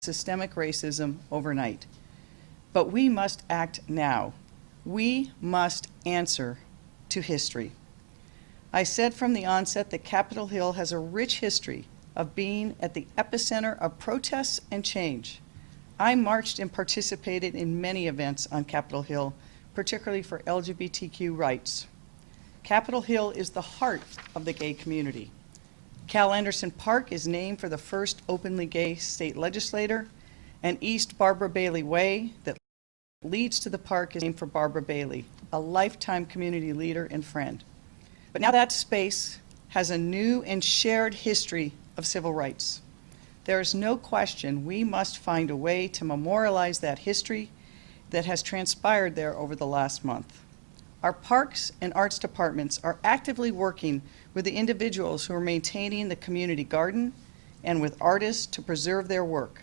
systemic racism overnight. But we must act now. We must answer to history. I said from the onset that Capitol Hill has a rich history of being at the epicenter of protests and change. I marched and participated in many events on Capitol Hill, particularly for LGBTQ rights. Capitol Hill is the heart of the gay community. Cal Anderson Park is named for the first openly gay state legislator, and East Barbara Bailey Way that leads to the park is named for Barbara Bailey, a lifetime community leader and friend. But now that space has a new and shared history of civil rights. There is no question we must find a way to memorialize that history that has transpired there over the last month. Our parks and arts departments are actively working with the individuals who are maintaining the community garden and with artists to preserve their work.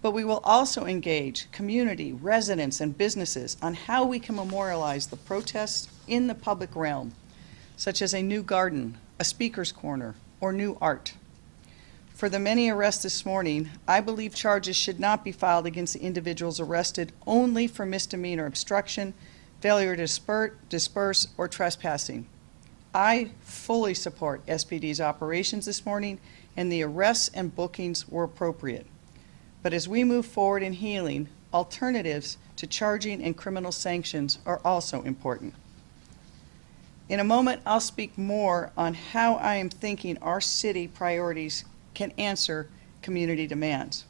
But we will also engage community, residents, and businesses on how we can memorialize the protests in the public realm, such as a new garden, a speaker's corner, or new art. For the many arrests this morning, I believe charges should not be filed against the individuals arrested only for misdemeanor obstruction, failure to disperse, or trespassing. I fully support SPD's operations this morning, and the arrests and bookings were appropriate. But as we move forward in healing, alternatives to charging and criminal sanctions are also important. In a moment, I'll speak more on how I am thinking our city priorities can answer community demands.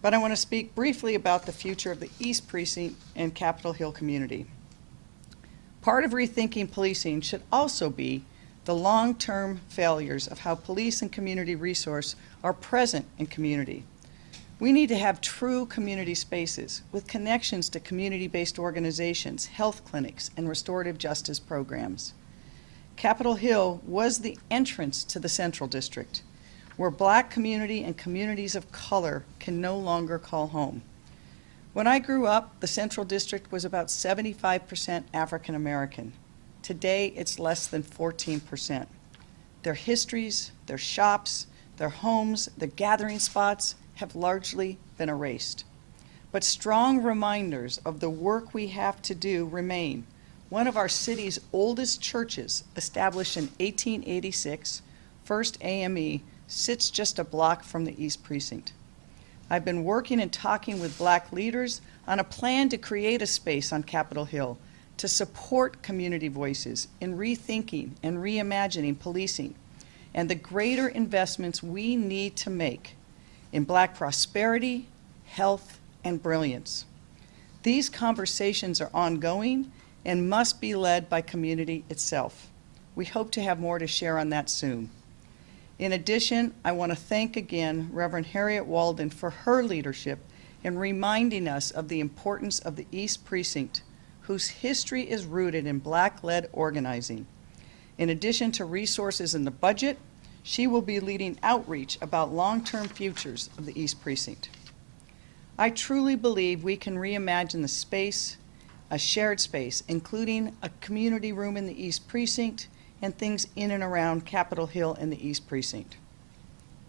But I want to speak briefly about the future of the East Precinct and Capitol Hill community. Part of rethinking policing should also be the long-term failures of how police and community resource are present in community. We need to have true community spaces with connections to community-based organizations, health clinics, and restorative justice programs. Capitol Hill was the entrance to the Central District, where Black community and communities of color can no longer call home. When I grew up, the Central District was about 75% African American. Today, it's less than 14%. Their histories, their shops, their homes, their gathering spots have largely been erased. But strong reminders of the work we have to do remain. One of our city's oldest churches, established in 1886, First AME, sits just a block from the East Precinct. I've been working and talking with Black leaders on a plan to create a space on Capitol Hill to support community voices in rethinking and reimagining policing and the greater investments we need to make in Black prosperity, health, and brilliance. These conversations are ongoing and must be led by community itself. We hope to have more to share on that soon. In addition, I want to thank again Reverend Harriet Walden for her leadership in reminding us of the importance of the East Precinct, whose history is rooted in Black-led organizing. In addition to resources in the budget, she will be leading outreach about long-term futures of the East Precinct. I truly believe we can reimagine the space, a shared space, including a community room in the East Precinct and things in and around Capitol Hill and the East Precinct.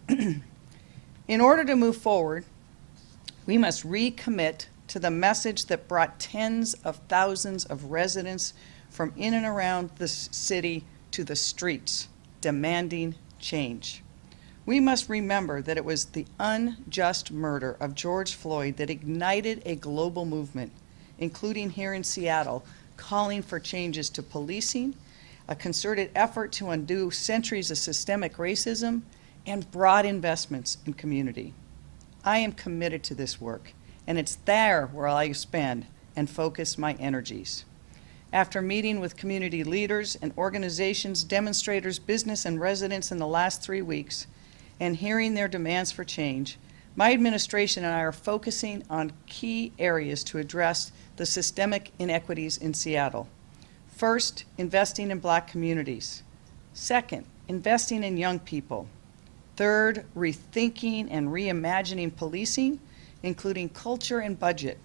In order to move forward, we must recommit to the message that brought tens of thousands of residents from in and around the city to the streets, demanding change. We must remember that it was the unjust murder of George Floyd that ignited a global movement, including here in Seattle, calling for changes to policing, a concerted effort to undo centuries of systemic racism, and broad investments in community. I am committed to this work, and it's there where I spend and focus my energies. After meeting with community leaders and organizations, demonstrators, business, and residents in the last 3 weeks, and hearing their demands for change, my administration and I are focusing on key areas to address the systemic inequities in Seattle. First, investing in Black communities. Second, investing in young people. Third, rethinking and reimagining policing, including culture and budget.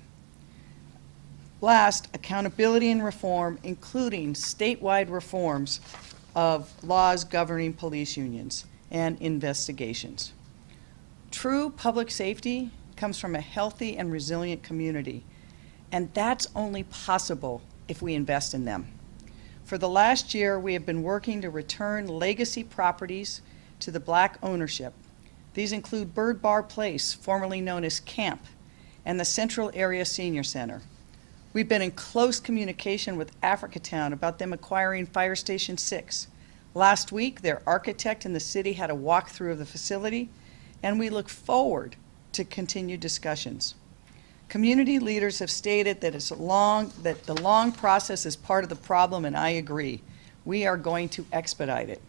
Last, accountability and reform, including statewide reforms of laws governing police unions and investigations. True public safety comes from a healthy and resilient community. And that's only possible if we invest in them. For the last year, we have been working to return legacy properties to the Black ownership. These include Bird Bar Place, formerly known as Camp, and the Central Area Senior Center. We've been in close communication with Africatown about them acquiring Fire Station 6. Last week, their architect in the city had a walkthrough of the facility, and we look forward to continued discussions. Community leaders have stated that the long process is part of the problem, and I agree. We are going to expedite it.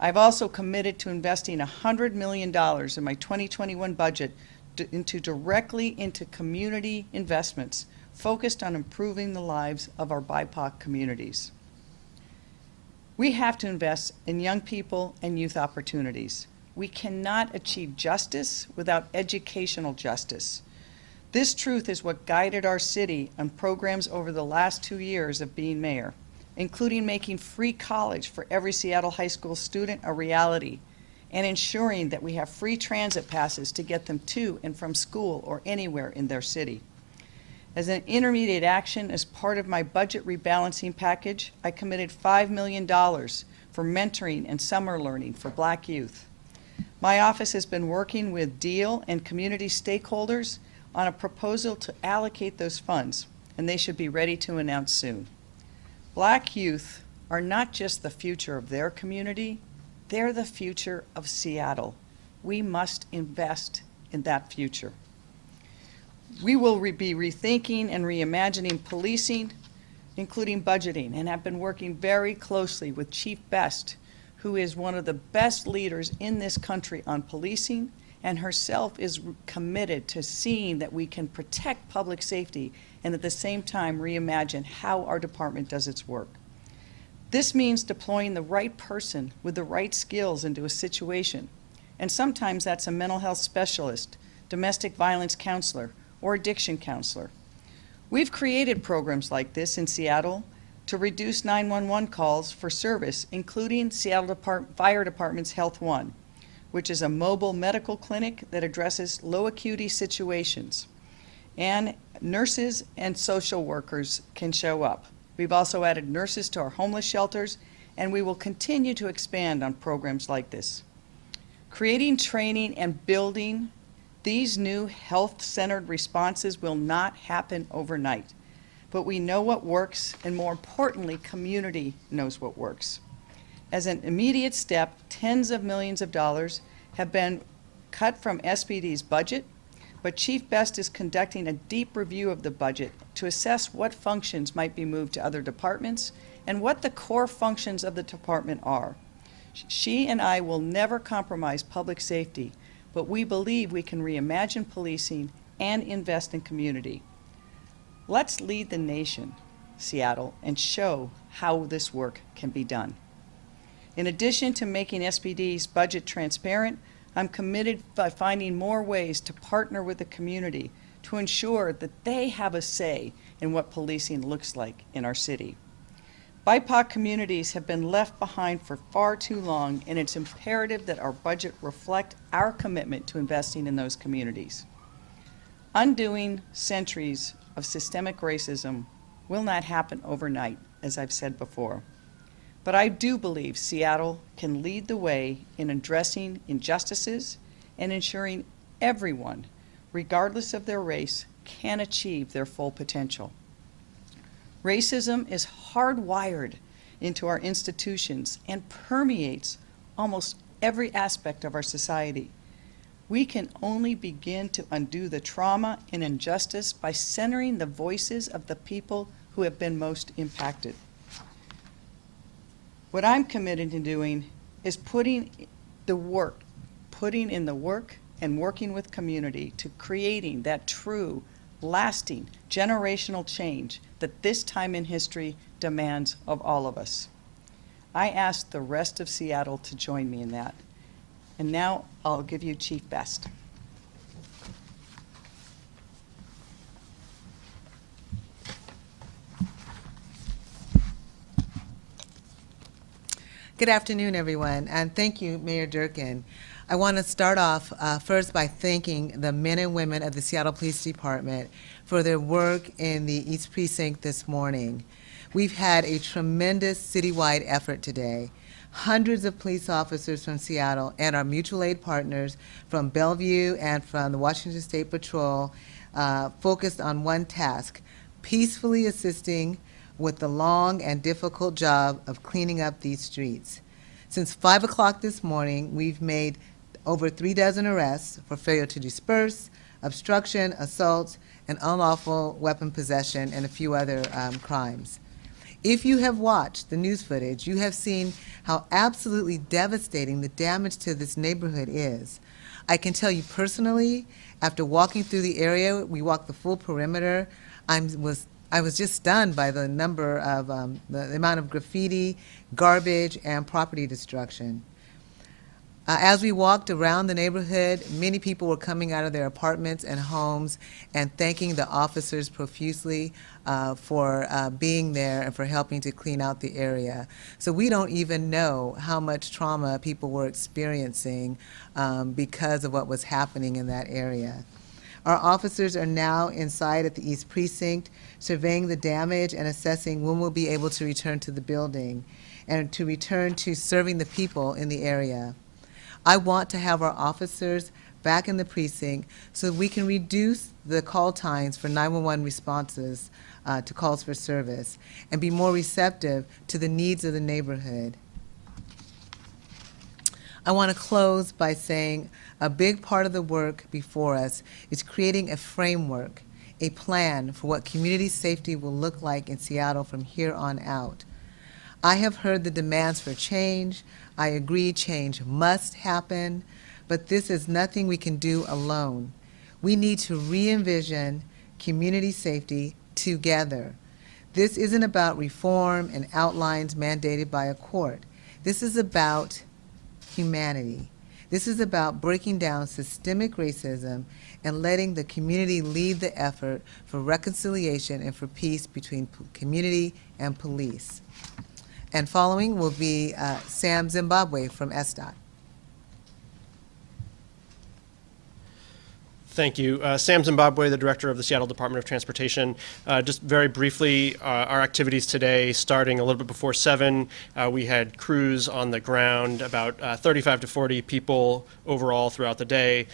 I've also committed to investing $100 million in my 2021 budget directly into community investments focused on improving the lives of our BIPOC communities. We have to invest in young people and youth opportunities. We cannot achieve justice without educational justice. This truth is what guided our city on programs over the last 2 years of being mayor, including making free college for every Seattle high school student a reality, and ensuring that we have free transit passes to get them to and from school or anywhere in their city. As an intermediate action, as part of my budget rebalancing package, I committed $5 million for mentoring and summer learning for Black youth. My office has been working with DEAL and community stakeholders on a proposal to allocate those funds, and they should be ready to announce soon. Black youth are not just the future of their community, they're the future of Seattle. We must invest in that future. We will be rethinking and reimagining policing, including budgeting, and have been working very closely with Chief Best, who is one of the best leaders in this country on policing, and herself is committed to seeing that we can protect public safety and at the same time reimagine how our department does its work. This means deploying the right person with the right skills into a situation, and sometimes that's a mental health specialist, domestic violence counselor, or addiction counselor. We've created programs like this in Seattle to reduce 911 calls for service, including Seattle Fire Department's Health One, which is a mobile medical clinic that addresses low acuity situations. And nurses and social workers can show up. We've also added nurses to our homeless shelters, and we will continue to expand on programs like this. Creating, training, and building these new health-centered responses will not happen overnight, but we know what works, and more importantly, community knows what works. As an immediate step, tens of millions of dollars have been cut from SPD's budget, but Chief Best is conducting a deep review of the budget to assess what functions might be moved to other departments and what the core functions of the department are. She and I will never compromise public safety, but we believe we can reimagine policing and invest in community. Let's lead the nation, Seattle, and show how this work can be done. In addition to making SPD's budget transparent, I'm committed by finding more ways to partner with the community to ensure that they have a say in what policing looks like in our city. BIPOC communities have been left behind for far too long, and it's imperative that our budget reflect our commitment to investing in those communities. Undoing centuries of systemic racism will not happen overnight, as I've said before. But I do believe Seattle can lead the way in addressing injustices and ensuring everyone, regardless of their race, can achieve their full potential. Racism is hardwired into our institutions and permeates almost every aspect of our society. We can only begin to undo the trauma and injustice by centering the voices of the people who have been most impacted. What I'm committed to doing is putting in the work and working with community to creating that true, lasting, generational change that this time in history demands of all of us. I ask the rest of Seattle to join me in that. And now I'll give you Chief Best. Good afternoon, everyone, and thank you, Mayor Durkin. I want to start off first by thanking the men and women of the Seattle Police Department for their work in the East Precinct this morning. We've had a tremendous citywide effort today. Hundreds of police officers from Seattle and our mutual aid partners from Bellevue and from the Washington State Patrol focused on one task: peacefully assisting with the long and difficult job of cleaning up these streets. Since 5 o'clock this morning, we've made over 36 arrests for failure to disperse, obstruction, assault, and unlawful weapon possession, and a few other crimes. If you have watched the news footage, you have seen how absolutely devastating the damage to this neighborhood is. I can tell you personally, after walking through the area, we walked the full perimeter, I was just stunned by the number of, the amount of graffiti, garbage, and property destruction. As we walked around the neighborhood, many people were coming out of their apartments and homes and thanking the officers profusely for being there and for helping to clean out the area. So we don't even know how much trauma people were experiencing because of what was happening in that area. Our officers are now inside at the East Precinct, surveying the damage and assessing when we'll be able to return to the building and to return to serving the people in the area. I want to have our officers back in the precinct so we can reduce the call times for 911 responses to calls for service and be more receptive to the needs of the neighborhood. I want to close by saying a big part of the work before us is creating a framework, a plan for what community safety will look like in Seattle from here on out. I have heard the demands for change. I agree change must happen, but this is nothing we can do alone. We need to re-envision community safety together. This isn't about reform and outlines mandated by a court. This is about humanity. This is about breaking down systemic racism and letting the community lead the effort for reconciliation and for peace between community and police. And following will be Sam Zimbabwe from SDOT. Thank you. Sam Zimbabwe, the Director of the Seattle Department of Transportation. Just very briefly, our activities today, starting a little bit before 7, we had crews on the ground, about 35 to 40 people overall throughout the day,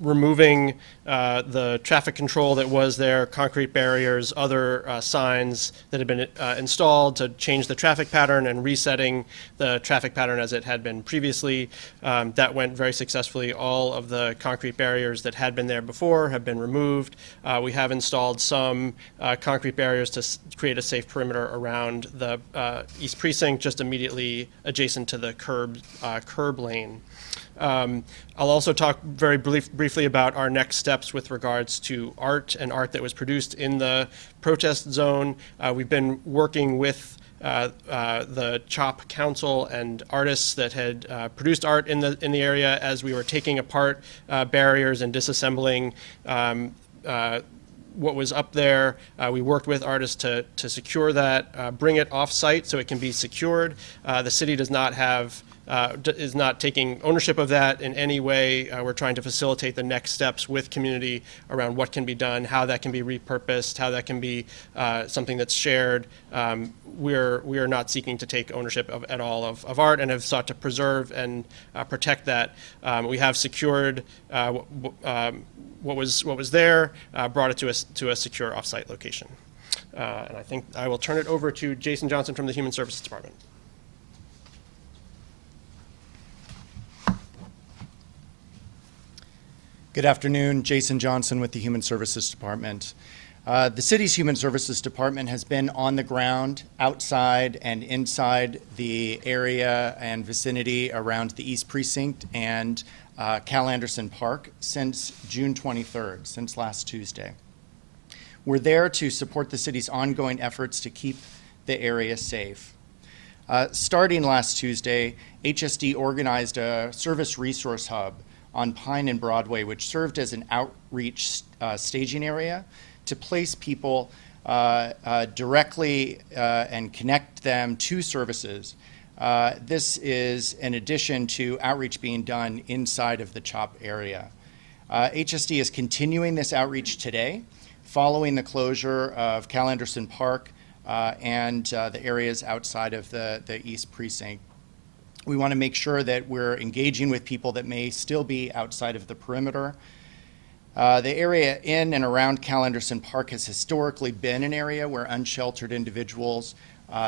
removing the traffic control that was there, concrete barriers, other signs that had been installed to change the traffic pattern and resetting the traffic pattern as it had been previously. That went very successfully. All of the concrete barriers that had been there before have been removed. We have installed some concrete barriers to create a safe perimeter around the East Precinct, just immediately adjacent to the curb lane. I'll also talk very briefly about our next steps with regards to art and art that was produced in the protest zone. We've been working with the CHOP Council and artists that had produced art in the area as we were taking apart barriers and disassembling what was up there. We worked with artists to secure that, bring it off-site so it can be secured. The city does not have is not taking ownership of that in any way. We're trying to facilitate the next steps with community around what can be done, how that can be repurposed, how that can be something that's shared. We are not seeking to take ownership at all of art and have sought to preserve and protect that. We have secured what was there, brought it to a secure off-site location. And I think I will turn it over to Jason Johnson from the Human Services Department. Good afternoon, Jason Johnson with the Human Services Department. The city's Human Services Department has been on the ground, outside and inside the area and vicinity around the East Precinct and Cal Anderson Park since June 23rd, since last Tuesday. We're there to support the city's ongoing efforts to keep the area safe. Starting last Tuesday, HSD organized a service resource hub on Pine and Broadway, which served as an outreach staging area to place people directly and connect them to services This is in addition to outreach being done inside of the CHOP area. HSD is continuing this outreach today, following the closure of Cal Anderson Park and the areas outside of the East Precinct. We want to make sure that we're engaging with people that may still be outside of the perimeter. The area in and around Cal Anderson Park has historically been an area where unsheltered individuals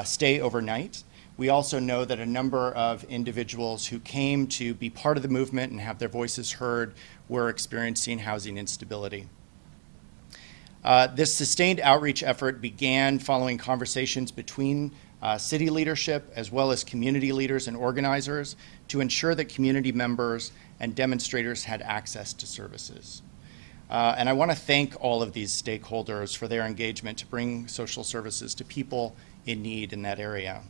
stay overnight. We also know that a number of individuals who came to be part of the movement and have their voices heard were experiencing housing instability. This sustained outreach effort began following conversations between city leadership as well as community leaders and organizers to ensure that community members and demonstrators had access to services. And I want to thank all of these stakeholders for their engagement to bring social services to people in need in that area.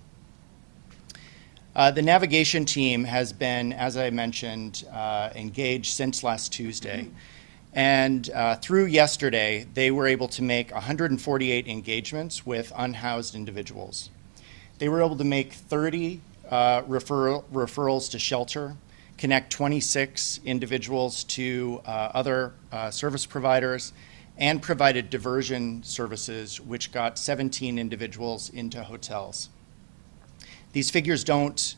The navigation team has been, as I mentioned, engaged since last Tuesday. And through yesterday, they were able to make 148 engagements with unhoused individuals. They were able to make 30 referrals to shelter, connect 26 individuals to other service providers, and provided diversion services, which got 17 individuals into hotels. These figures don't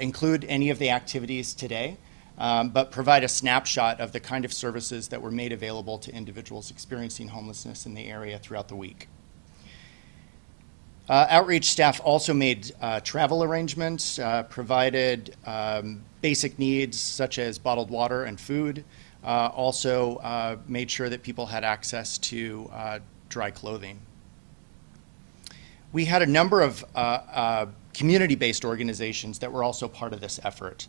include any of the activities today, but provide a snapshot of the kind of services that were made available to individuals experiencing homelessness in the area throughout the week. Outreach staff also made travel arrangements, provided basic needs such as bottled water and food, also made sure that people had access to dry clothing. We had a number of community-based organizations that were also part of this effort.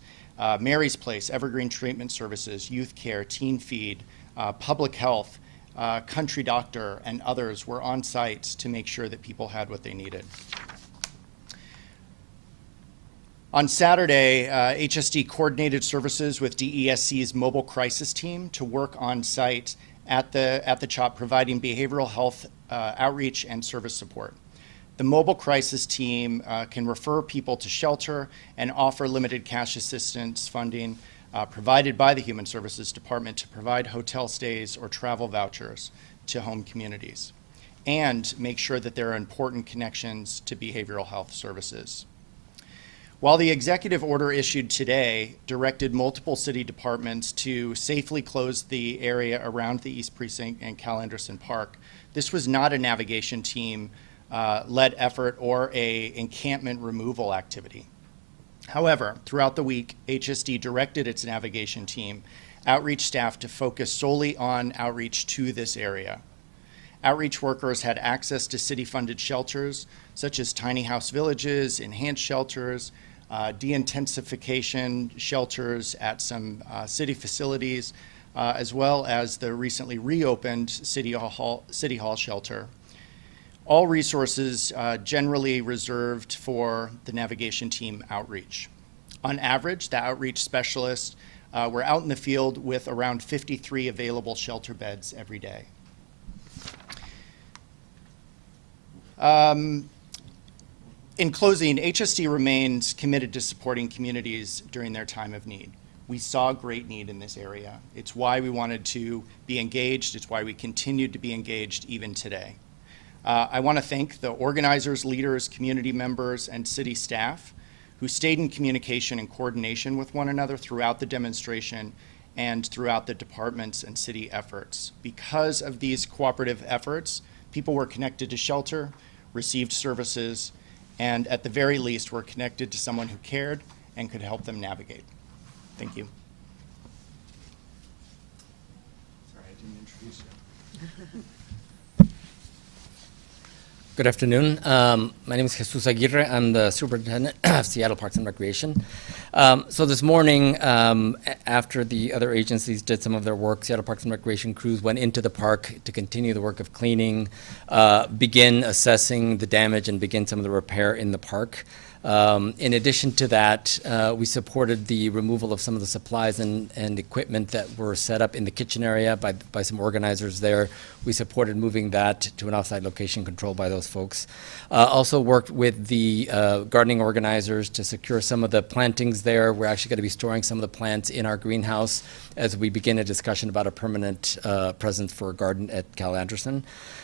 Mary's Place, Evergreen Treatment Services, Youth Care, Teen Feed, Public Health, Country Doctor, and others were on site to make sure that people had what they needed. On Saturday, HSD coordinated services with DESC's mobile crisis team to work on site at the CHOP, providing behavioral health outreach and service support. The mobile crisis team can refer people to shelter and offer limited cash assistance funding provided by the Human Services Department to provide hotel stays or travel vouchers to home communities, and make sure that there are important connections to behavioral health services. While the executive order issued today directed multiple city departments to safely close the area around the East Precinct and Cal Anderson Park, this was not a navigation team led effort or a encampment removal activity. However, throughout the week, HSD directed its navigation team, outreach staff to focus solely on outreach to this area. Outreach workers had access to city-funded shelters, such as tiny house villages, enhanced shelters, de-intensification shelters at some city facilities, as well as the recently reopened City Hall shelter. All resources generally reserved for the navigation team outreach. On average, the outreach specialists were out in the field with around 53 available shelter beds every day. In closing, HSD remains committed to supporting communities during their time of need. We saw great need in this area. It's why we wanted to be engaged. It's why we continued to be engaged even today. I want to thank the organizers, leaders, community members, and city staff who stayed in communication and coordination with one another throughout the demonstration and throughout the departments and city efforts. Because of these cooperative efforts, people were connected to shelter, received services, and at the very least were connected to someone who cared and could help them navigate. Thank you. Sorry, I didn't introduce you. Good afternoon. My name is Jesus Aguirre. I'm the superintendent of Seattle Parks and Recreation. So this morning, after the other agencies did some of their work, Seattle Parks and Recreation crews went into the park to continue the work of cleaning, begin assessing the damage, and begin some of the repair in the park. In addition to that, we supported the removal of some of the supplies and equipment that were set up in the kitchen area by some organizers there. We supported moving that to an offsite location controlled by those folks. Also worked with the gardening organizers to secure some of the plantings there. We're actually going to be storing some of the plants in our greenhouse as we begin a discussion about a permanent presence for a garden at Cal Anderson.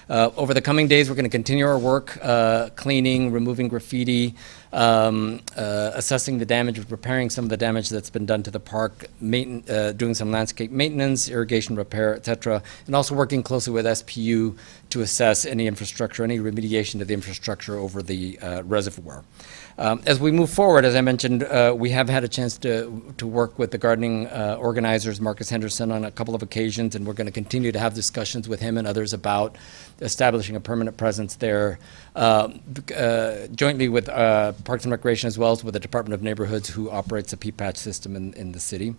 Over the coming days, we're going to continue our work cleaning, removing graffiti, assessing the damage, repairing some of the damage that's been done to the park, doing some landscape maintenance, irrigation repair, et cetera, and also working closely with SPU to assess any infrastructure, any remediation to the infrastructure over the reservoir. As we move forward, as I mentioned, we have had a chance to work with the gardening organizers, Marcus Henderson, on a couple of occasions, and we're going to continue to have discussions with him and others about establishing a permanent presence there, jointly with Parks and Recreation, as well as with the Department of Neighborhoods, who operates a P-patch system in the city.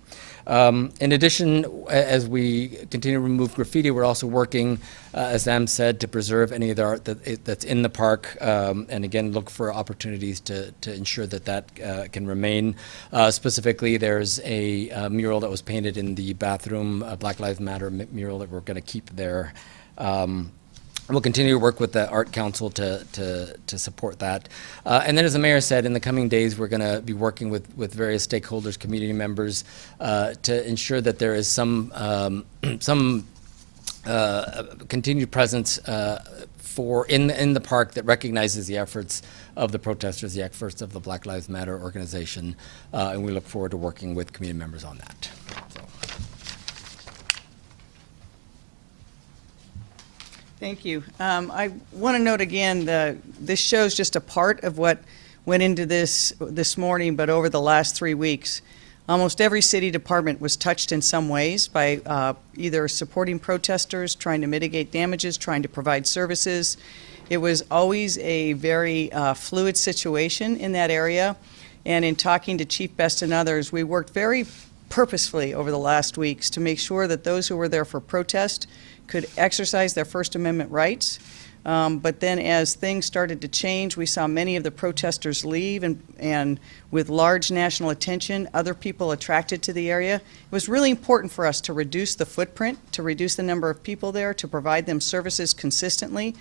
In addition, as we continue to remove graffiti, we're also working, as Sam said, to preserve any of the art that's in the park, and again, look for opportunities to ensure that can remain. Specifically, there's a mural that was painted in the bathroom, a Black Lives Matter mural that we're going to keep there. We'll continue to work with the Art Council to support that. And then, as the mayor said, in the coming days, we're going to be working with various stakeholders, community members, to ensure that there is some continued presence in the park that recognizes the efforts of the protesters, the efforts of the Black Lives Matter organization, and we look forward to working with community members on that. So. Thank you. I want to note again, this shows just a part of what went into this morning, but over the last 3 weeks, almost every city department was touched in some ways by either supporting protesters, trying to mitigate damages, trying to provide services. It was always a very fluid situation in that area, and in talking to Chief Best and others, we worked very purposefully over the last weeks to make sure that those who were there for protest could exercise their First Amendment rights. But then as things started to change, we saw many of the protesters leave, and with large national attention, other people attracted to the area. It was really important for us to reduce the footprint, to reduce the number of people there, to provide them services consistently,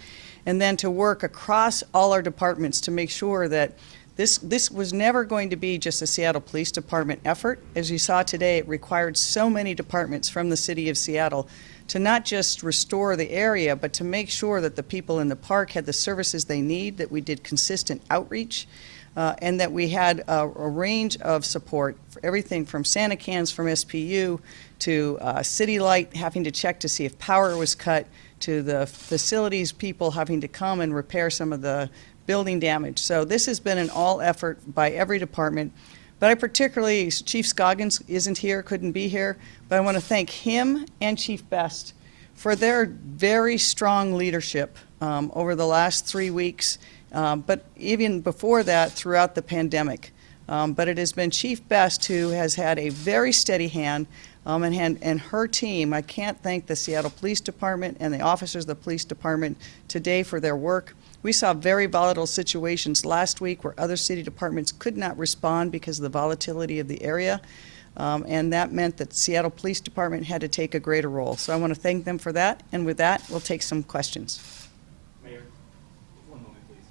and then to work across all our departments to make sure that this was never going to be just a Seattle Police Department effort. As you saw today, it required so many departments from the city of Seattle to not just restore the area, but to make sure that the people in the park had the services they need, that we did consistent outreach, and that we had a range of support for everything from Santa cans from SPU to City Light having to check to see if power was cut, to the facilities people having to come and repair some of the building damage. So this has been an all effort by every department. But I particularly, Chief Scoggins isn't here, couldn't be here, but I want to thank him and Chief Best for their very strong leadership over the last 3 weeks, but even before that, throughout the pandemic. But it has been Chief Best who has had a very steady hand, and her team. I can't thank the Seattle Police Department and the officers of the police department today for their work. We saw very volatile situations last week where other city departments could not respond because of the volatility of the area, and that meant that the Seattle Police Department had to take a greater role. So I want to thank them for that, and with that, we'll take some questions. Mayor, one moment, please.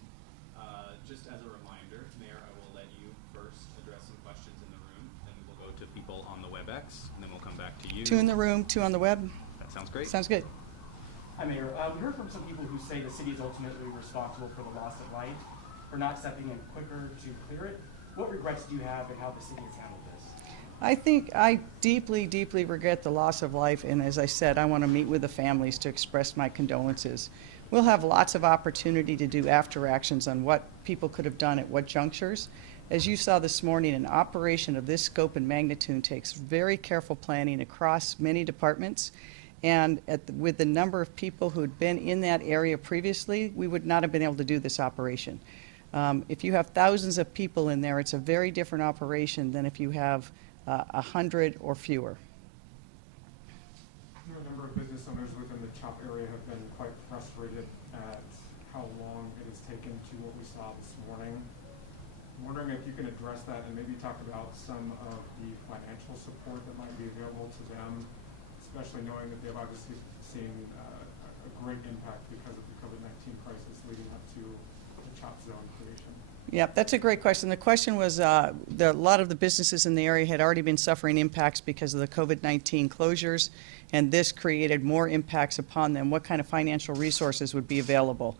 Just as a reminder, Mayor, I will let you first address some questions in the room, then we will go to people on the WebEx, and then we'll come back to you. 2 in the room, 2 on the web. That sounds great. Sounds good. Hi, Mayor. We heard from some people who say the city is ultimately responsible for the loss of life, for not stepping in quicker to clear it. What regrets do you have in how the city has handled this? I think I deeply, deeply regret the loss of life, and as I said, I want to meet with the families to express my condolences. We'll have lots of opportunity to do after actions on what people could have done at what junctures. As you saw this morning, an operation of this scope and magnitude takes very careful planning across many departments. And with the number of people who had been in that area previously, we would not have been able to do this operation. If you have thousands of people in there, it's a very different operation than if you have 100 or fewer. A number of business owners within the CHOP area have been quite frustrated at how long it has taken to what we saw this morning. I'm wondering if you can address that and maybe talk about some of the financial support that might be available to them, especially knowing that they've obviously seen a great impact because of the COVID-19 crisis leading up to the CHOP zone creation. Yep, that's a great question. The question was, a lot of the businesses in the area had already been suffering impacts because of the COVID-19 closures, and this created more impacts upon them. What kind of financial resources would be available?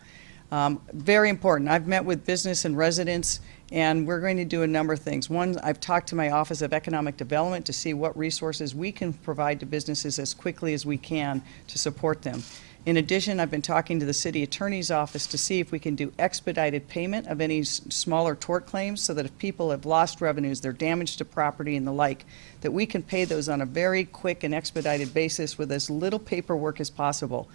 Very important. I've met with business and residents, and we're going to do a number of things. One, I've talked to my Office of Economic Development to see what resources we can provide to businesses as quickly as we can to support them. In addition, I've been talking to the City Attorney's Office to see if we can do expedited payment of any smaller tort claims so that if people have lost revenues, they're damaged to property and the like, that we can pay those on a very quick and expedited basis with as little paperwork as possible.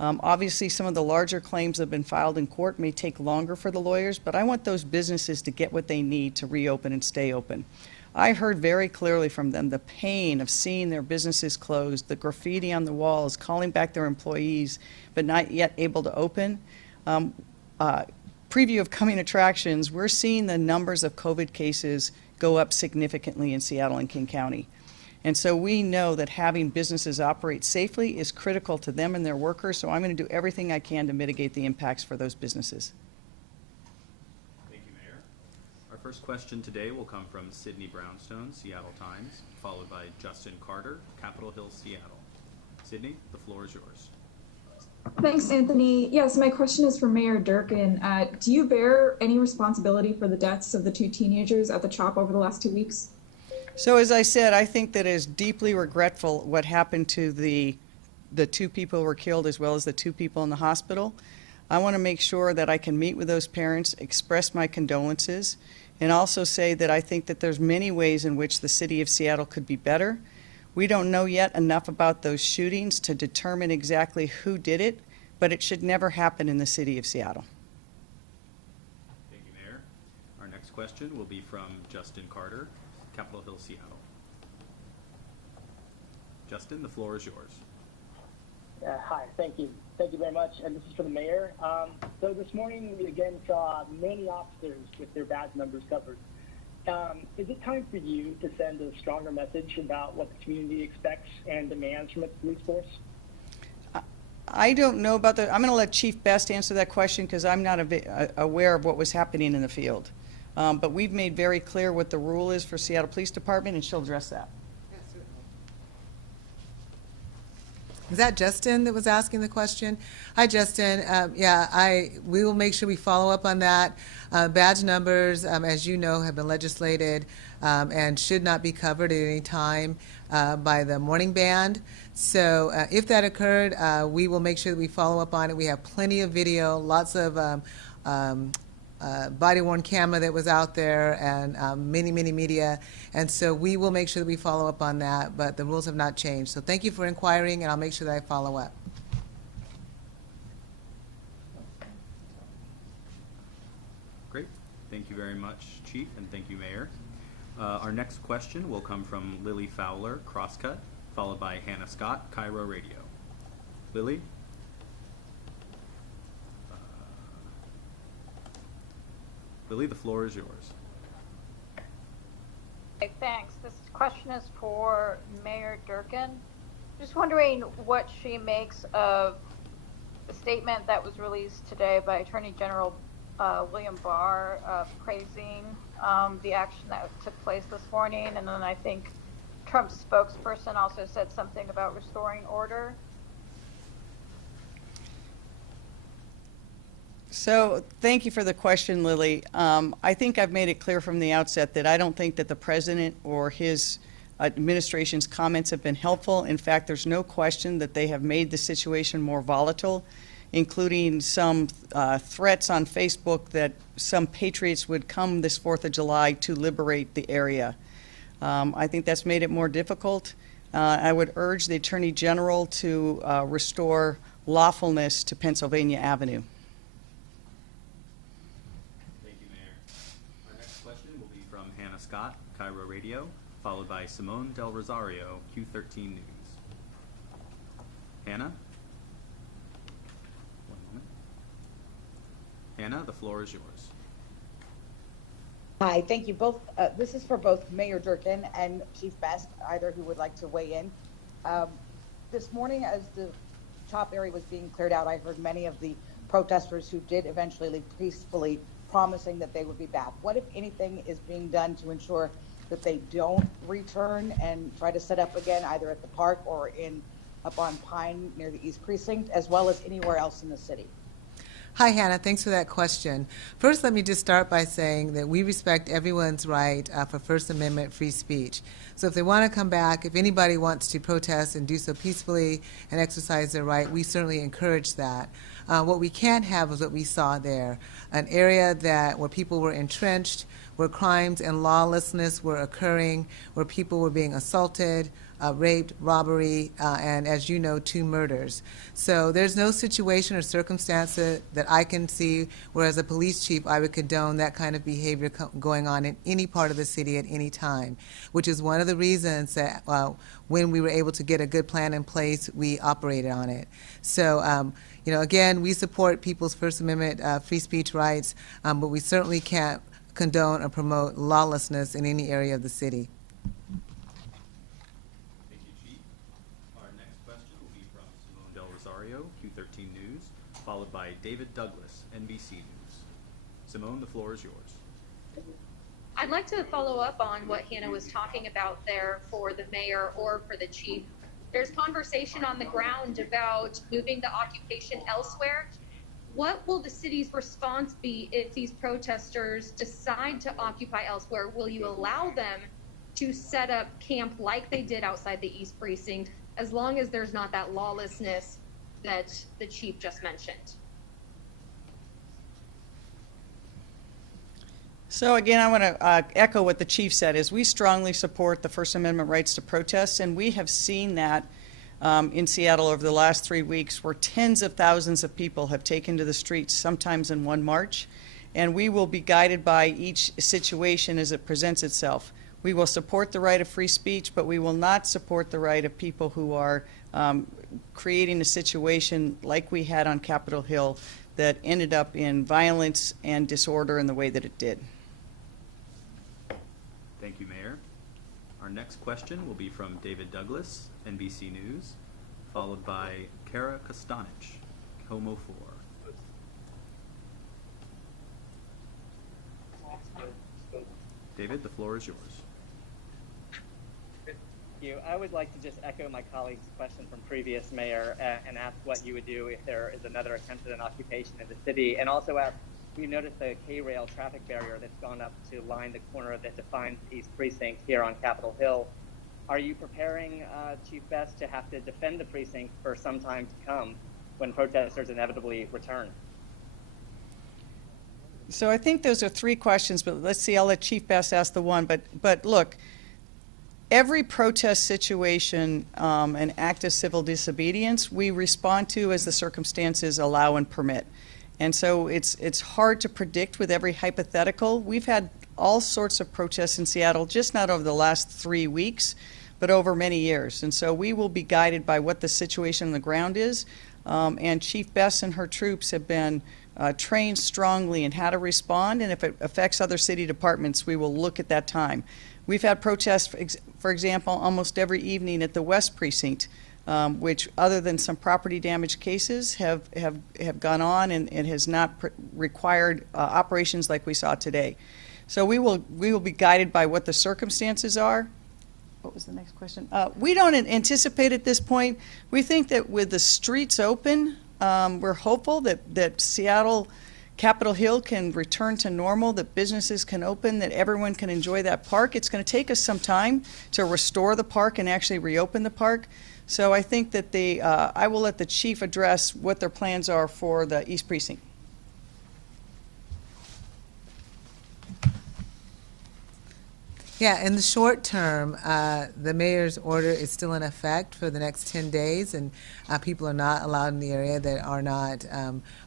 Obviously, some of the larger claims that have been filed in court may take longer for the lawyers, but I want those businesses to get what they need to reopen and stay open. I heard very clearly from them the pain of seeing their businesses closed, the graffiti on the walls, calling back their employees, but not yet able to open. Preview of coming attractions, we're seeing the numbers of COVID cases go up significantly in Seattle and King County. And so we know that having businesses operate safely is critical to them and their workers, so I'm going to do everything I can to mitigate the impacts for those businesses. Thank you, Mayor. Our first question today will come from Sydney Brownstone, Seattle Times, followed by Justin Carter, Capitol Hill, Seattle. Sydney, the floor is yours. Thanks, Anthony. Yes, my question is for Mayor Durkin. Do you bear any responsibility for the deaths of the two teenagers at the CHOP over the last 2 weeks? So as I said, I think that it is deeply regretful what happened to the two people who were killed as well as the two people in the hospital. I want to make sure that I can meet with those parents, express my condolences, and also say that I think that there's many ways in which the city of Seattle could be better. We don't know yet enough about those shootings to determine exactly who did it, but it should never happen in the city of Seattle. Thank you, Mayor. Our next question will be from Justin Carter, Capitol Hill, Seattle. Justin, the floor is yours. Hi, thank you. Thank you very much. And this is for the mayor. So this morning we again saw many officers with their badge numbers covered. Is it time for you to send a stronger message about what the community expects and demands from its police force? I don't know about that. I'm going to let Chief Best answer that question because I'm not aware of what was happening in the field. But we've made very clear what the rule is for Seattle Police Department, and she'll address that. Is that Justin that was asking the question? Hi, Justin. We will make sure we follow up on that. Badge numbers, as you know, have been legislated and should not be covered at any time by the morning band. So if that occurred, we will make sure that we follow up on it. We have plenty of video, lots of body-worn camera that was out there, and many media, and so we will make sure that we follow up on that, but the rules have not changed. So thank you for inquiring, and I'll make sure that I follow up. Great. Thank you very much, Chief, and thank you, Mayor. Our next question will come from Lily Fowler, Crosscut, followed by Hannah Scott, Cairo Radio. Lily? Lily, the floor is yours. Okay, thanks. This question is for Mayor Durkin. Just wondering what she makes of the statement that was released today by Attorney General William Barr praising the action that took place this morning. And then I think Trump's spokesperson also said something about restoring order. So thank you for the question, Lily. I think I've made it clear from the outset that I don't think that the president or his administration's comments have been helpful. In fact, there's no question that they have made the situation more volatile, including some threats on Facebook that some patriots would come this 4th of July to liberate the area. I think that's made it more difficult. I would urge the Attorney General to restore lawfulness to Pennsylvania Avenue. Hannah Scott, Cairo Radio, followed by Simone Del Rosario, Q13 News. Hannah? One moment. Hannah, the floor is yours. Hi, thank you both. This is for both Mayor Durkin and Chief Best, either who would like to weigh in. Um, this morning, as the top area was being cleared out, I heard many of the protesters who did eventually leave peacefully promising that they would be back. What, if anything, is being done to ensure that they don't return and try to set up again, either at the park or up on Pine near the East Precinct, as well as anywhere else in the city? Hi, Hannah. Thanks for that question. First, let me just start by saying that we respect everyone's right for First Amendment free speech. So if they want to come back, if anybody wants to protest and do so peacefully and exercise their right, we certainly encourage that. What we can't have is what we saw there, an area where people were entrenched, where crimes and lawlessness were occurring, where people were being assaulted, raped, robbery, and as you know, 2 murders. So there's no situation or circumstance that I can see where as a police chief I would condone that kind of behavior going on in any part of the city at any time, which is one of the reasons that when we were able to get a good plan in place, we operated on it. So, you know, again, we support people's First Amendment free speech rights, but we certainly can't condone or promote lawlessness in any area of the city. Thank you, Chief. Our next question will be from Simone Del Rosario, Q13 News, followed by David Douglas, NBC News. Simone, the floor is yours. I'd like to follow up on what Hannah was talking about there for the mayor or for the chief. There's conversation on the ground about moving the occupation elsewhere. What will the city's response be if these protesters decide to occupy elsewhere? Will you allow them to set up camp like they did outside the East Precinct, as long as there's not that lawlessness that the chief just mentioned? So again, I want to echo what the chief said, is we strongly support the First Amendment rights to protest, and we have seen that in Seattle over the last 3 weeks, where tens of thousands of people have taken to the streets, sometimes in one march, and we will be guided by each situation as it presents itself. We will support the right of free speech, but we will not support the right of people who are creating a situation like we had on Capitol Hill that ended up in violence and disorder in the way that it did. Thank you, Mayor. Our next question will be from David Douglas, NBC News, followed by Kara Kostanich, Como 4. David, the floor is yours. Thank you. I would like to just echo my colleague's question from previous mayor and ask what you would do if there is another attempt at an occupation in the city, and also ask, we noticed the K-rail traffic barrier that's gone up to line the corner that defines the East Precinct here on Capitol Hill. Are you preparing, Chief Best, to have to defend the precinct for some time to come when protesters inevitably return? So I think those are 3 questions, but let's see, I'll let Chief Best ask the one. But look, every protest situation, an act of civil disobedience, we respond to as the circumstances allow and permit. And so it's hard to predict with every hypothetical. We've had all sorts of protests in Seattle, just not over the last 3 weeks, but over many years. And so we will be guided by what the situation on the ground is. And Chief Best and her troops have been trained strongly in how to respond. And if it affects other city departments, we will look at that time. We've had protests, for example, almost every evening at the West Precinct, which, other than some property damage cases, have gone on and has not required operations like we saw today. So we will be guided by what the circumstances are. What was the next question? We don't anticipate at this point. We think that with the streets open, we're hopeful that Seattle, Capitol Hill can return to normal, that businesses can open, that everyone can enjoy that park. It's going to take us some time to restore the park and actually reopen the park. So I think that I will let the chief address what their plans are for the East Precinct. Yeah, in the short term, the mayor's order is still in effect for the next 10 days, and people are not allowed in the area that are not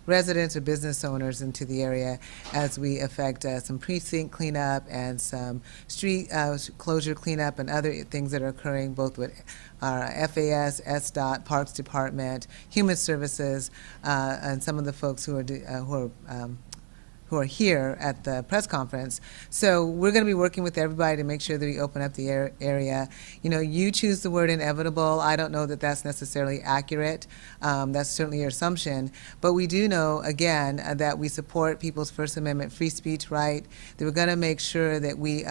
residents or business owners into the area, as we effect some precinct cleanup and some street closure cleanup and other things that are occurring both with our FAS, SDOT, Parks Department, Human Services, and some of the folks who who are here at the press conference. So we're going to be working with everybody to make sure that we open up the area. You know, you choose the word inevitable. I don't know that that's necessarily accurate. That's certainly your assumption. But we do know, again, that we support people's First Amendment free speech right, that we're going to make sure that we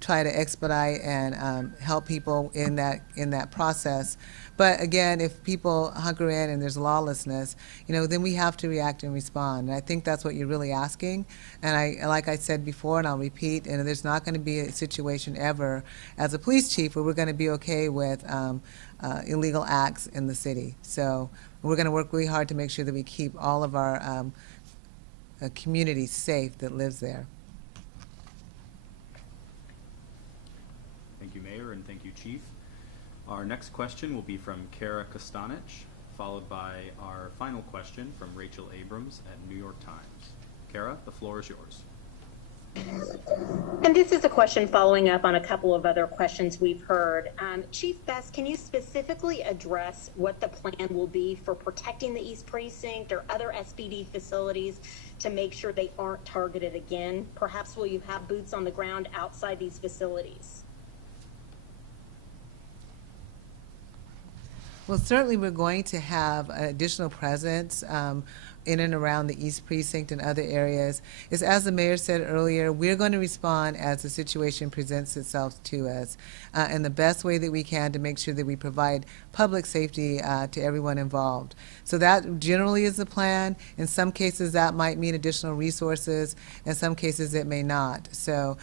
try to expedite and help people in that process. But again, if people hunker in and there's lawlessness, you know, then we have to react and respond. And I think that's what you're really asking. And like I said before, and I'll repeat, and there's not going to be a situation ever as a police chief where we're going to be okay with illegal acts in the city. So we're going to work really hard to make sure that we keep all of our community safe that lives there. Thank you, Mayor, and thank you, Chief. Our next question will be from Kara Kostanich, followed by our final question from Rachel Abrams at New York Times. Kara, the floor is yours. And this is a question following up on a couple of other questions we've heard. Chief Best, can you specifically address what the plan will be for protecting the East Precinct or other SPD facilities to make sure they aren't targeted again? Perhaps will you have boots on the ground outside these facilities? Well, certainly we're going to have additional presence in and around the East Precinct and other areas. As the mayor said earlier, we're going to respond as the situation presents itself to us in the best way that we can to make sure that we provide public safety to everyone involved. So that generally is the plan. In some cases that might mean additional resources. In some cases it may not. So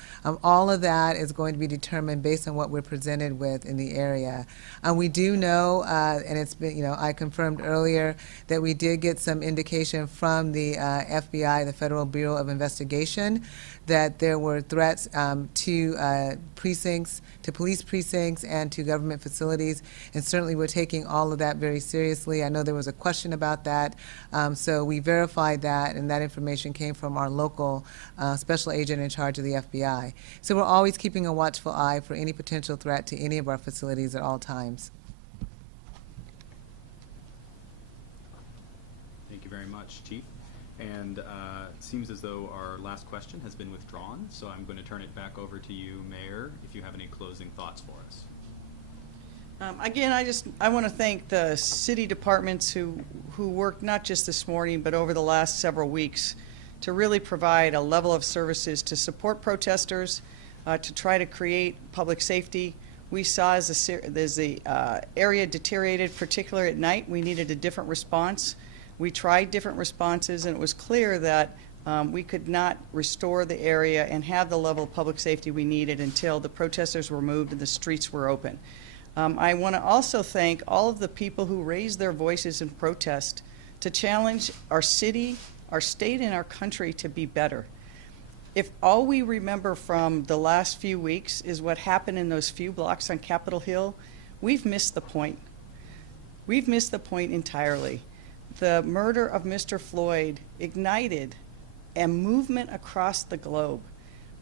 all of that is going to be determined based on what we're presented with in the area. We do know, and it's been, you know, I confirmed earlier that we did get some indication from the FBI, the Federal Bureau of Investigation, that there were threats to precincts, to police precincts, and to government facilities, and certainly we're taking all of that very seriously. I know there was a question about that, so we verified that, and that information came from our local special agent in charge of the FBI. So we're always keeping a watchful eye for any potential threat to any of our facilities at all times. Thank you very much, Chief. And it seems as though our last question has been withdrawn, so I'm going to turn it back over to you, Mayor, if you have any closing thoughts for us. Again, I want to thank the city departments who worked not just this morning, but over the last several weeks to really provide a level of services to support protesters, to try to create public safety. We saw as the area deteriorated, particularly at night, we needed a different response. We tried different responses, and it was clear that we could not restore the area and have the level of public safety we needed until the protesters were moved and the streets were open. I want to also thank all of the people who raised their voices in protest to challenge our city, our state, and our country to be better. If all we remember from the last few weeks is what happened in those few blocks on Capitol Hill, we've missed the point. We've missed the point entirely. The murder of Mr. Floyd ignited a movement across the globe.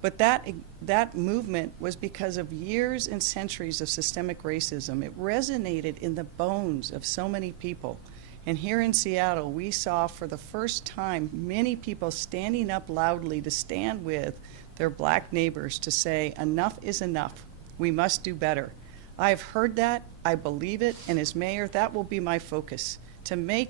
But that movement was because of years and centuries of systemic racism. It resonated in the bones of so many people. And here in Seattle, we saw for the first time many people standing up loudly to stand with their black neighbors to say, enough is enough. We must do better. I've heard that, I believe it, and as mayor, that will be my focus, to make